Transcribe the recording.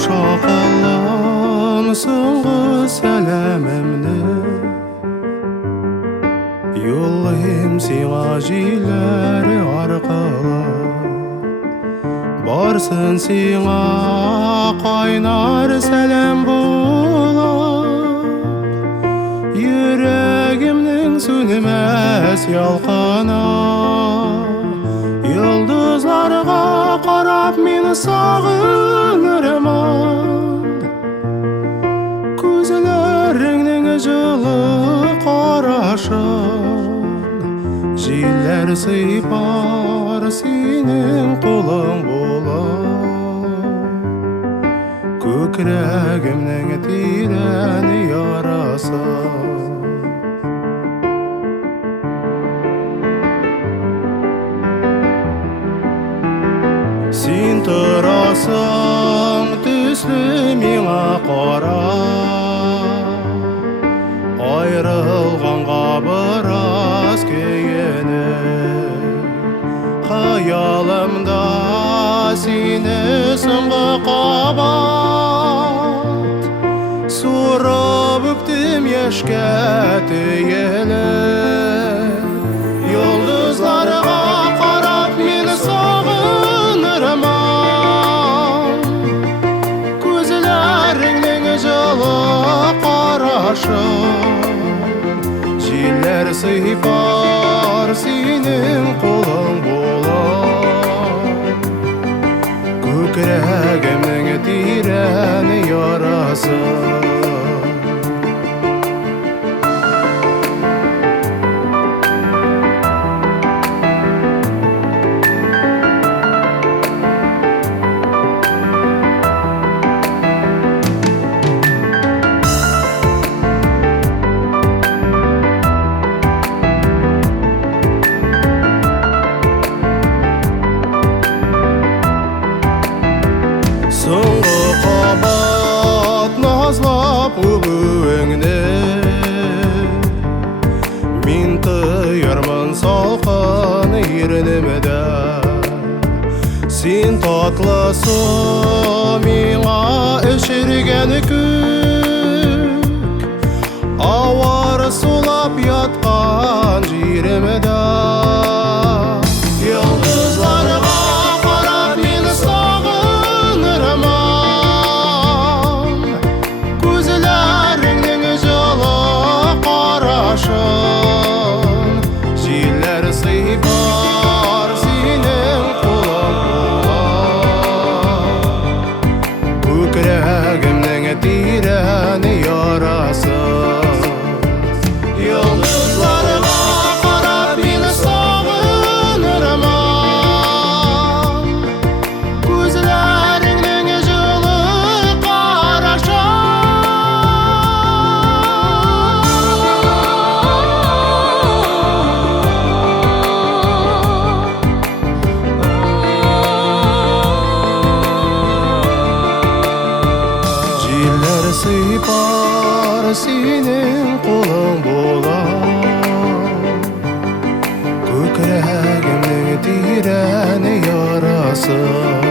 Кош акыллым соңгы сәлемемне Юллыйм сиңа җилләр аркылы Барсын сиңа кайнар сәлем булып Йөрәгемнең сүнмәс ялкына Йолдызларга карап мин сагынырмын Күзләреңнең җылы карашын Җилләр сыйпар синең кулың булып Күкрәгемнең тирән ярасын Син торасың төсле миңа кара Айрылганга бераз көйенеп Хаялымда сине соңгы кабат Сурып үктем яшькә төелеп Йолдызларга карап мин сагынырмын Күзләреңнең җылы карашын Җилләр сыйпар синең кулың булып Күкрәгемнең тирән ярасын Соңгы кабат назлап үбүеңне Мин тыярмын салкын ирнемдә Син татлысы миңа эчергән күк Авар сулап яткан җиремдә Йолдызларга карап мин сагынырмын Күзләреңнең җылы карашын Җилләр сыйпар синең кулың булып Күкрәгемнең тирән ярасын Йолдызларга карап мин сагынырмын Күзләреңнең җылы карашын Җилләр сыйпар синең кулың булып Күкрәгемнең тирән ярасын